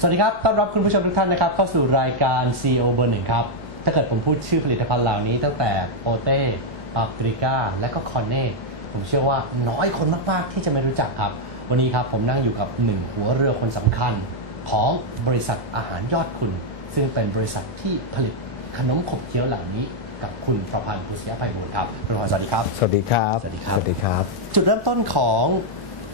สวัสดีครับ ต้อนรับคุณผู้ชมทุกท่านนะครับ เข้าสู่รายการ CEO เบอร์หนึ่งครับ ถ้าเกิดผมพูดชื่อผลิตภัณฑ์เหล่านี้ตั้งแต่โปเต้ปาปริก้า และก็คอนเน่ ผมเชื่อว่าน้อยคนมาก ๆ ที่จะไม่รู้จักครับ วันนี้ครับผมนั่งอยู่กับหนึ่งหัวเรือคนสำคัญของบริษัทอาหารยอดคุณ ซึ่งเป็นบริษัทที่ผลิตขนมขบเคี้ยวเหล่านี้กับคุณประพันธ์ภูษยไพบูลย์ครับคุณประพันธ์สวัสดีครับ สวัสดีครับ สวัสดีครับ สวัสดีครับ จุดเริ่มต้นของ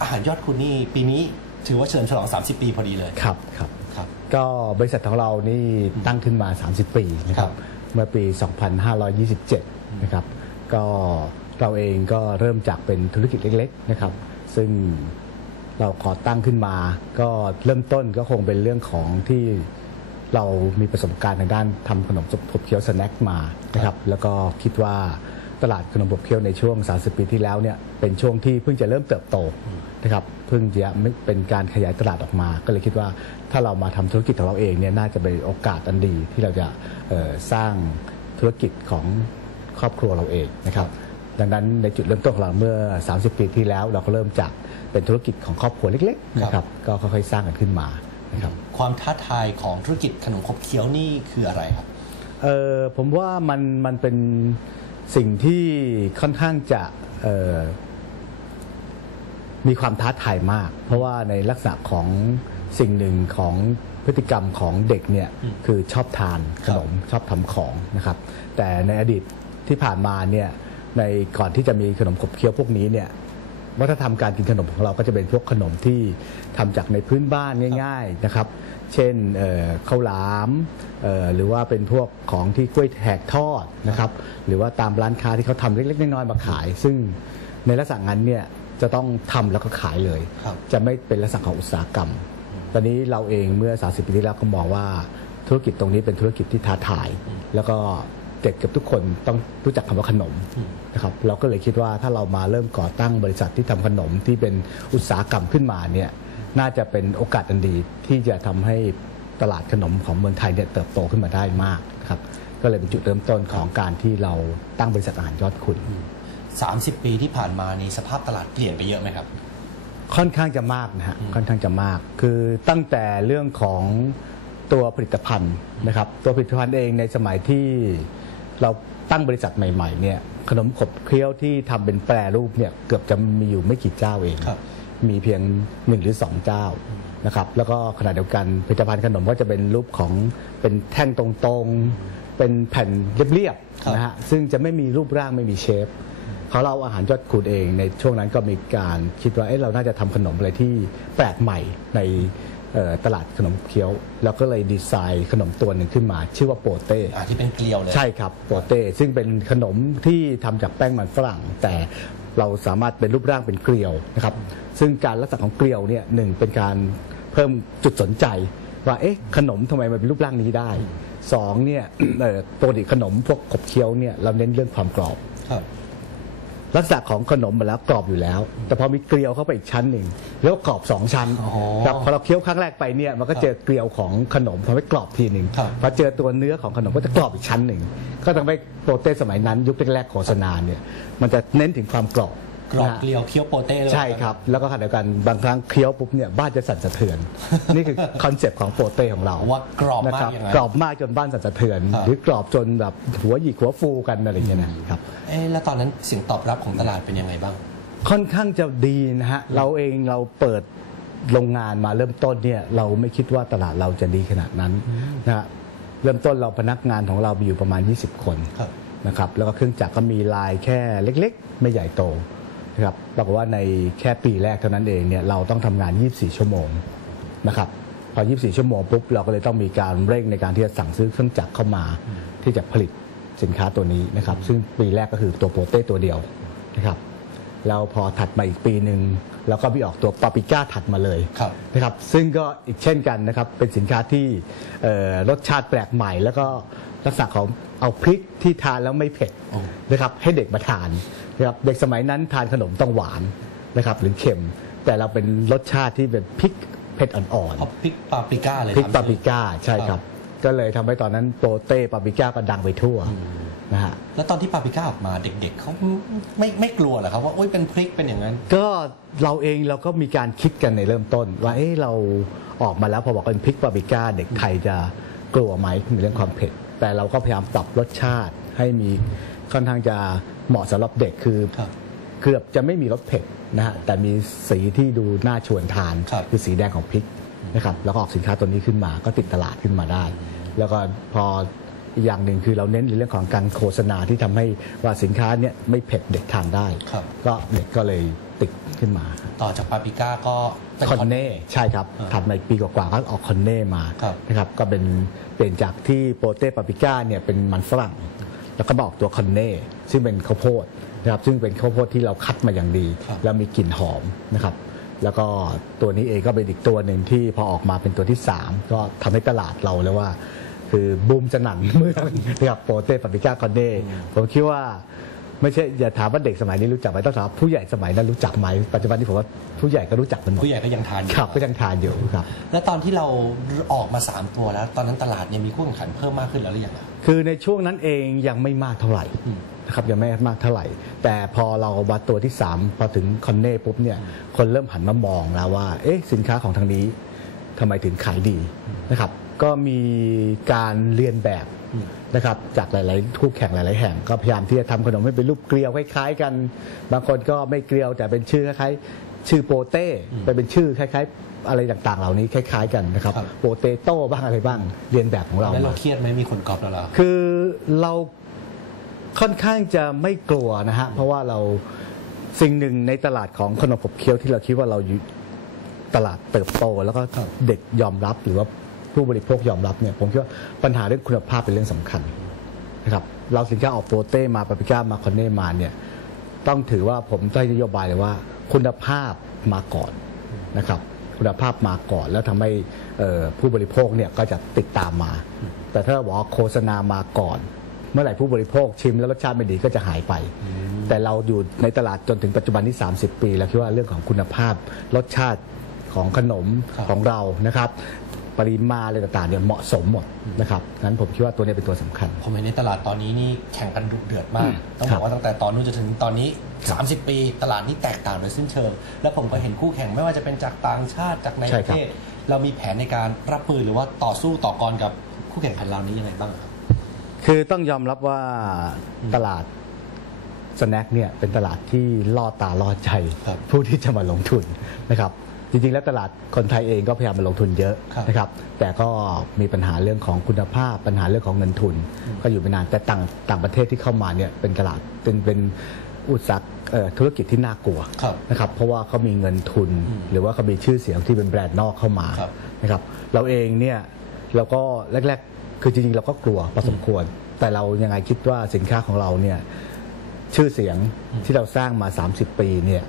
อาหารยอดคุณนี่ปีนี้ ถือว่าเฉลิมฉลอง 30 ปีพอดีเลย ครับครับ ครับ ก็บริษัทของเรานี่ตั้งขึ้นมา 30 ปีนะคครัรับบเมื่อปี 2527 นะครับ ก็เราเองก็เริ่มจากเป็นธุรกิจเล็กๆนะครับ ซึ่งเราขอตั้งขึ้นมา ก็เริ่มต้นก็คงเป็นเรื่องของที่เรามีประสบการณ์ทางด้านทำขนมขบเคี้ยวสแน็คมานะครับ แล้วก็คิดว่า ตลาดขนมขบเคี้ยวในช่วง 30 ปีที่แล้วเนี่ยเป็นช่วงที่เพิ่งจะเริ่มเติบโตนะครับเพิ่งจะไม่เป็นการขยายตลาดออกมา ก็เลยคิดว่าถ้าเรามาทำธุรกิจของเราเองเนี่ยน่าจะเป็นโอกาสอันดีที่เราจะเอ่อสร้างธุรกิจของครอบครัวเราเองนะครับดังนั้นในจุดเริ่มต้นของเราเมื่อ 30 ปีที่แล้วเราก็เริ่มจากเป็นธุรกิจของครอบครัวเล็กๆนะคครัรับบก็ค่อยๆสร้างกันขึ้นมานะครับความท้าทายของธุรกิจขนมขบเคี้ยวนี่คืออะไรครับเออผมว่ามันมันเป็น สิ่งที่ค่อนข้างจะเอ่อมีความท้าทายมาก เพราะว่าในลักษณะของสิ่งหนึ่งของพฤติกรรมของเด็กเนี่ยอืมคือชอบทานขนมชอบทำของนะครับ แต่ในอดีตที่ผ่านมาเนี่ยในก่อนที่จะมีขนมขบเคี้ยวพวกนี้เนี่ย วัฒนธรรมการกินขนมของเราก็จะเป็นพวกขนมที่ทำจากในพื้นบ้านง่าย ๆนะครับ เช่นเอ่อข้าวหลามเอ่อหรือว่าเป็นพวกของที่กล้วยแหกทอดนะครับ หรือว่าตามร้านค้าที่เขาทำเล็กๆน้อยๆมาขาย ซึ่งในลักษณะนั้นเนี่ยจะต้องทำแล้วก็ขายเลยครับจะไม่เป็นลักษณะของอุตสาหกรรม ตอนนี้เราเองเมื่อ 30 ปีที่แล้วก็มองว่าธุรกิจตรงนี้เป็นธุรกิจที่ท้าทาย แล้วก็เด็กเกับทุกคนต้องรู้จักคำว่าขนมอืม นะครับเราก็เลยคิดว่าถ้าเรามาเริ่มก่อตั้งบริษัทที่ทำขนมที่เป็นอุตสาหกรรมขึ้นมาเนี่ยน่าจะเป็นโอกาสอันดีที่จะทำให้ตลาดขนมของเมืองไทยเนี่ยเติบโตขึ้นมาได้มากนะครับก็เลยเป็นจุดเริ่มต้นของการที่เราตั้งบริษัทอาหารยอดคุณ 30 ปีที่ผ่านมานี่สภาพตลาดเปลี่ยนไปเยอะไหมครับ ค่อนข้างจะมากนะฮะค่อนข้างจะมาก คือตั้งแต่เรื่องของตัวผลิตภัณฑ์นะครับ ตัวผลิตภัณฑ์เองในสมัยที่ เราตั้งบริษัทใหม่ๆเนี่ยขนมขบเคี้ยวที่ทำเป็นแปรรูปเนี่ยเกือบจะมีอยู่ไม่กี่เจ้าเองครับมีเพียงหนึ่งหรือสองเจ้านะครับแล้วก็ขณะเดียวกันผลิตภัณฑ์ขนมก็จะเป็นรูปของเป็นแท่งตรงๆ เป็นแผ่นเรียบครับๆนะฮะซึ่งจะไม่มีรูปร่างไม่มีเชฟเขาเราอาหารยอดขุดเองในช่วงนั้นก็มีการคิดว่าเอ๊ะเราน่าจะทำขนมอะไรที่แปลกใหม่ในเอ่อ ตลาดขนมเคี้ยว แล้วก็เลยดีไซน์ขนมตัวหนึ่งขึ้นมา ชื่อว่าโปเต้อ่าที่เป็นเกลียวเลย ใช่ครับโปเต้ซึ่งเป็นขนมที่ทำจากแป้งมันฝรั่ง แต่เราสามารถเป็นรูปร่างเป็นเกลียวนะครับซึ่งการลักษณะของเกลียวเนี่ยหนึ่งเป็นการเพิ่มจุดสนใจว่าเอ๊ะขนมทำไมมันเป็นรูปร่างนี้ได้สองเนี่ยเอ่อปกติขนมพวกขบเคี้ยวเนี่ยเราเน้นเรื่องความกรอบครับ ลักษณะของขนมมาแล้วกรอบอยู่แล้ว แต่พอมีเกลียวเข้าไปอีกชั้นหนึ่งแล้วก็กรอบสองชั้นอ๋อครับพอเราเคี้ยวครั้งแรกไปเนี่ยมันก็เจอเกลียวของขนมทำให้กรอบทีหนึ่งครับพอเจอตัวเนื้อของขนมก็จะกรอบอีกชั้นหนึ่งก็ทำให้โปรเต้สมัยนั้น ยุคแรกๆโฆษณาเนี่ยมันจะเน้นถึงความกรอบ กรอบนะฮะเกลียวเคี้ยวโปเต้เลย ใช่ครับ แล้วก็ขณะเดียวกันบางครั้งเคี้ยวปุ๊บเนี่ยบ้านจะสั่นสะเทือน นี่คือคอนเซปต์ของโปรเต้ของเราว่ากรอบนะมาคกรับอย่างไรกรอบมากจนบ้านสั่นสะเทือนครับหรือกรอบจนแบบหัวหยิกหัวฟูกันอะไรอย่างเงี้ยนะครับเอ๊ะแล้วตอนนั้นเสียงตอบรับของตลาดเป็นยังไงบ้าง ค่อนข้างจะดีนะฮะเราเองเราเปิดโรงงานมาเริ่มต้นเนี่ยเราไม่คิดว่าตลาดเราจะดีขนาดนั้นนะฮะเริ่มต้นเราพนักงานของเรามีอยู่ประมาณ 20 คนครับนะครับแล้วก็เครื่องจักรก็มีลายแค่เล็ก ๆ ไม่ใหญ่โต นะครับปรากฏว่าในแค่ปีแรกเท่านั้นเองเนี่ยเราต้องทำงาน 24 ชั่วโมงนะครับพอ 24 ชั่วโมงปุ๊บเราก็เลยต้องมีการเร่งในการที่จะสั่งซื้อเครื่องจักรเข้ามาที่จะผลิตสินค้าตัวนี้นะครับ ซึ่งปีแรกก็คือตัวโปเต้ตัวเดียวนะครับแล้วพอถัดมาอีกปีหนึ่งเราก็มีออกตัวปาปริก้าถัดมาเลยครับนะครับซึ่งก็อีกเช่นกันนะครับเป็นสินค้าที่เอ่อรสชาติแปลกใหม่ แล้วก็ลักษณะของเอาพริกที่ทานแล้วไม่เผ็ดอ๋อนะครับให้เด็กมาทาน นะครับเด็กสมัยนั้นทานขนมต้องหวานนะครับหรือเค็ม แต่เราเป็นรสชาติที่เป็นพริกเผ็ดอ่อนเอาพริกปาปริก้าเลยๆพริกทำปาปริก้าใช่ครับ ก็เลยทำให้ตอนนั้นโปเต้ปาปริก้าก็ดังไปทั่วนะฮะ แล้วตอนที่ปาปริก้าออกมาเด็กๆเขาไม่ไม่กลัวเหรอครับว่าโอ้ยเป็นพริกเป็นอย่างนั้น ก็เราเองเราก็มีการคิดกันในเริ่มต้น ว่าเอ๊ะเราออกมาแล้วพอบอกเป็นพริกปาปริก้าเด็กไทยจะกลัวไหมในเรื่องความเผ็ด แต่เราก็พยายามปรับรสชาติให้มี ค่อนข้างจะเหมาะสำหรับเด็กคือครับ เกือบจะไม่มีรสเผ็ดนะฮะแต่มีสีที่ดูน่าชวนทานครับ อสีแดงของพริกนะครับแล้วก็ออกสินค้าตัวนี้ขึ้นมาก็ติดตลาดขึ้นมาได้ แล้วก็พออีกอย่างหนึ่งคือเราเน้นในเรื่องของการโฆษณาที่ทำให้ว่าสินค้าเนี่ยไม่เผ็ดเด็กทานได้ ครับ ก็เด็กก็เลยติดขึ้นมา ต่อจากปาปริก้าก็เป็นคอนเน่ใช่ครับอ่าถัดมาอีกปีกว่าๆก็ออกคอนเน่มาครับนะครับก็เป็นเปลี่ยนจากที่โปเต้ปาปริก้าเนี่ยเป็นมันฝรั่ง แล้วก็มาออกตัวคอนเน่ซึ่งเป็นข้าวโพดนะครับซึ่งเป็นข้าวโพดที่เราคัดมาอย่างดี ครับ แล้วมีกลิ่นหอมนะครับ แล้วก็ตัวนี้เองก็เป็นอีกตัวหนึ่งที่พอออกมาเป็นตัวที่ 3 ก็ทำให้ตลาดเราแล้วว่า คือบูมสนั่นเมืองนะครับโปเต้ปาปริก้าคอนเน่ผมคิดว่า ไม่ใช่อย่าถามว่าเด็กสมัยนี้รู้จักไหมต้องถามว่าผู้ใหญ่สมัยนั้นรู้จักไหมปัจจุบันนี้ผมว่าผู้ใหญ่ก็รู้จักมันหมดผู้ใหญ่ก็ยังทานอยู่ครับก็ยังทานอยู่ครับ แล้วตอนที่เราออกมา 3 ตัวแล้ว ตอนนั้นตลาดเนี่ยมีคู่แข่งขันเพิ่มมากขึ้นแล้วหรือยังอะคือในช่วงนั้นเองยังไม่มากเท่าไหร่อืมนะครับยังไม่มากเท่าไหร่ แต่พอเราวัดตัวที่ 3 พอถึงคอนเน่ปุ๊บเนี่ยคนเริ่มหันมามองแล้วว่าเอ๊ะสินค้าของทางนี้ทำไมถึงขายดีนะครับ ก็มีการเรียนแบบอืม นะครับจากหลาย ๆ คู่แข่งหลาย ๆ แห่งก็พยายามที่จะทำขนมให้เป็นรูปเกลียวคล้าย ๆ กัน บางคนก็ไม่เกลียวแต่เป็นชื่อคล้ายๆชื่อโปเต้ไปเป็นชื่อคล้าย ๆ อะไรต่าง ๆ เหล่านี้คล้าย ๆ กันนะครับครับโปเตโต้บ้างอะไรบ้างเรียนแบบของเราแล้วเรามาเครียดไหมมีคนกอบเราเหรอคือเราค่อนข้างจะไม่กลัวนะฮะเพราะว่าเราสิ่งหนึ่งในตลาดของขนมขบเคี้ยวที่เราคิดว่าเราอยู่ตลาดเติบโตแล้วก็ครับเด็กยอมรับหรือว่า ผู้บริโภคยอมรับเนี่ยผมคิดว่าปัญหาเรื่องคุณภาพเป็นเรื่องสำคัญนะครับเราสินค้าออกโปรเต้มาปาปิก้ามาคอนเน่มาเนี่ยต้องถือว่าผมได้นโยบายเลยว่า คุณภาพมาก่อนนะครับคุณภาพมาก่อน แล้วทำให้ผู้บริโภคเนี่ยก็จะติดตามมา แต่ถ้าบอกโฆษณามาก่อน เมื่อไหร่ผู้บริโภคชิมแล้วรสชาติไม่ดีก็จะหายไป แต่เราอยู่ในตลาดจนถึงปัจจุบันนี้30 ปี แล้วคิดว่าเรื่องของคุณภาพรสชาติของขนมของเรานะครับ ปริมาณอะไรต่างๆเนี่ยเหมาะสมหมดนะครับงั้นผมคิดว่าตัวนี้เป็นตัวสำคัญ ผมเห็นในตลาดตอนนี้นี่แข่งกันดุเดือดมาก ต้องครับอบกว่าตั้งแต่ตอนนู้นจนถึงตอนนี้ 30 ปีตลาดนี้แตกต่างโดยสิ้นเชิง แล้วผมก็เห็นคู่แข่งไม่ว่าจะเป็นจากต่างชาติจากในใช่ประครับเทศ เรามีแผนในการรับมือหรือว่าต่อสู้ต่อกรกับคู่แข่งขันเรานี้ยังไงบ้างครับคือต้องยอมรับว่าตลาดสแน็คเนี่ยเป็นตลาดที่ล่อตาล่อใจครับผู้ที่จะมาลงทุนนะครับ จริงๆ แล้วตลาดคนไทยเองก็พยายามมาลงทุนเยอะครับ นะครับ แต่ก็มีปัญหาเรื่องของคุณภาพ ปัญหาเรื่องของเงินทุน ก็อยู่ไม่นาน แต่ต่างต่างประเทศที่เข้ามาเนี่ยเป็นตลาดเป็นเป็นอุตสาหเอ่อธุรกิจที่น่ากลัว ครับนะครับเพราะว่าเขามีเงินทุนอืมหรือว่าเขามีชื่อเสียงที่เป็นแบรนด์นอกเข้ามาครับนะครับเราเองเนี่ยเราก็แรกๆ คือจริงๆ เราก็กลัวพอสมควร แต่เรายังไงคิดว่าสินค้าของเราเนี่ยชื่อเสียงที่เราสร้างมา 30 ปีเนี่ย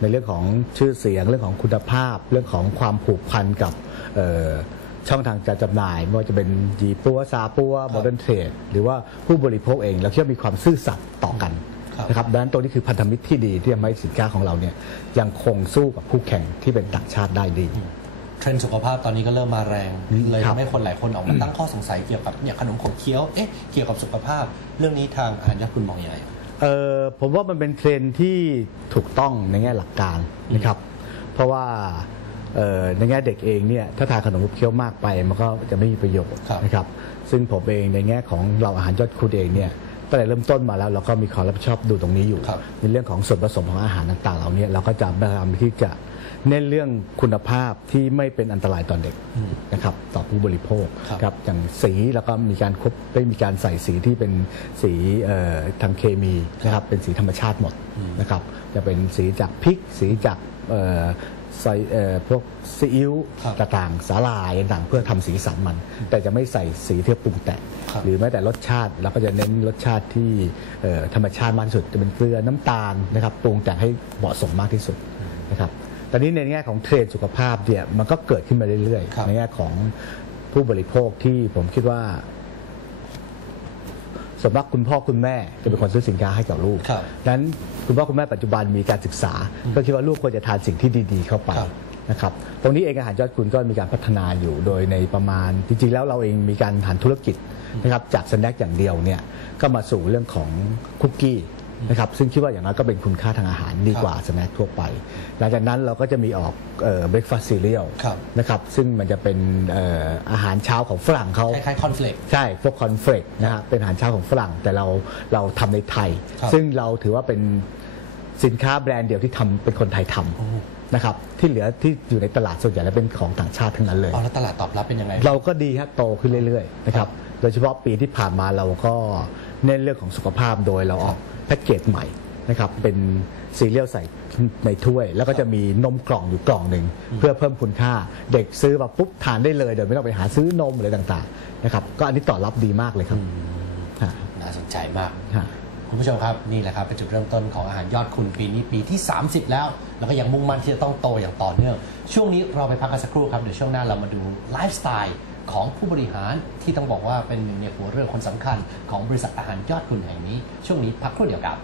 ในเรื่องของชื่อเสียงเรื่องของคุณภาพ เรื่องของความผูกพันกับเอ่อช่องทางการจำหน่ายไม่ว่าจะเป็นยีปัวซาปัวโมเดิร์นเทรดหรือว่าผู้บริโภคเองเราคิดว่ามีความซื่อสัตย์ต่อกันครับนะครับดังนั้นตัวนี้คือพันธมิตรที่ดีที่ทำให้สินค้าของเราเนี่ยยังคงสู้กับคู่แข่งที่เป็นต่างชาติได้ดีเทรนด์สุขภาพตอนนี้ก็เริ่มมาแรงอืมเลยครับทำให้คนหลายคนออกมาตั้งข้อสงสัยเกี่ยวกับเนี่ยขนมขบเคี้ยวเอ๊ะเกี่ยวกับสุขภาพ เรื่องนี้ทางอาหารยักษ์คุณมองยังไง เออผมว่ามันเป็นเทรนด์ที่ถูกต้องในแง่หลักการนะครับ เพราะว่าเอ่อในแง่เด็กเองเนี่ยถ้าทานขนมขบเคี้ยวมากไปมันก็จะไม่มีประโยชน์ครับนะครับ ซึ่งผมเองในแง่ของเราอาหารยอดคุณเองเนี่ยตั้งแต่เริ่มต้นมาแล้วเราก็มีความรับผิดชอบดูตรงนี้อยู่ครับในเรื่องของส่วนผสมของอาหารต่างๆเหล่านี้เราก็จะพยายามที่จะ เน้นเรื่องคุณภาพที่ไม่เป็นอันตรายต่อเด็กอืมนะครับต่อผู้บริโภคครับครับอย่างสีแล้วก็มีการครบได้มีการใส่สีที่เป็นสีเอ่อทางเคมีนะครับเป็นสีธรรมชาติหมดนะครับจะเป็นสีจากพริก สีจากเอ่อใส่เอ่อพวกซีอิ๊วครับต่างๆสาลายต่างๆเพื่อทำสีสันมัน แต่จะไม่ใส่สีที่ปรุงแต่งครับหรือแม้แต่รสชาติเราก็จะเน้นรสชาติที่เอ่อธรรมชาติมากที่สุดจะเป็นเกลือน้ำตาลนะครับปรุงแต่งให้เหมาะสมมากที่สุดนะครับ ตอนนี้ในแง่ของเทรนด์สุขภาพเนี่ยมันก็เกิดขึ้นมาเรื่อยครับ ๆ ในแง่ของผู้บริโภคที่ผมคิดว่าสำหรับคุณพ่อคุณแม่จะเป็นคนซื้อสินค้าให้กับลูกครับดังนั้นคุณพ่อคุณแม่ปัจจุบันมีการศึกษา ก็คิดว่าลูกควรจะทานสิ่งที่ดี ๆ เข้าไปครับ นะครับตรงนี้เองอาหารยอดคุณก็มีการพัฒนาอยู่โดยในประมาณ จริงๆแล้วเราเองมีการหันธุรกิจนะครับจากสแน็คอย่างเดียวเนี่ยก็มาสู่เรื่องของคุกกี้ นะครับซึ่งคิดว่าอย่างน้อยก็เป็นคุณค่าทางอาหารดีกว่าสแน็คทั่วไป หลังจากนั้นเราก็จะมีออกเบรกฟาสต์ซีเรียลครับนะครับซึ่งมันจะเป็นเอ่ออาหารเช้าของฝรั่งเขาคล้ายๆคอนเฟลกใช่พวกคอนเฟลกนะฮะเป็นอาหารเช้าของฝรั่งแต่เราเราทำในไทยครับซึ่งเราถือว่าเป็นสินค้าแบรนด์เดียวที่ทำเป็นคนไทยทำนะครับที่เหลือที่อยู่ในตลาดส่วนใหญ่แล้วเป็นของต่างชาติทั้งนั้นเลยอ๋อแล้วตลาดตอบรับเป็นยังไง เราก็ดีฮะโตขึ้นเรื่อยๆนะครับโดยเฉพาะปีที่ผ่านมาเราก็ เน้นเรื่องของสุขภาพโดยเราออกแพ็กเกจใหม่นะครับเป็นซีเรียลใส่ในถ้วย แล้วก็จะมีนมกล่องอยู่กล่องหนึ่งเพื่อเพิ่มคุณค่าเด็กซื้อมาปุ๊บทานได้เลยโดยไม่ต้องไปหาซื้อนมอะไรต่างๆนะครับก็อันนี้ตอบรับดีมากเลยครับฮะน่าสนใจมากฮะคุณผู้ชมครับนี่แหละครับเป็นจุดเริ่มต้นของอาหารยอดคุณปีนี้ปีที่ 30 แล้ว แล้วก็ยังมุ่งมั่นที่จะต้องโตอย่างต่อเนื่อง ช่วงนี้เราไปพักกันสักครู่ครับเดี๋ยวช่วงหน้าเรามาดูไลฟ์สไตล์ ของผู้บริหารที่ต้องบอกว่าเป็นหนึ่งในหัวเรื่องคนสำคัญของบริษัทอาหารยอดคุณแห่งนี้ ช่วงนี้พักครู่เดียวครับ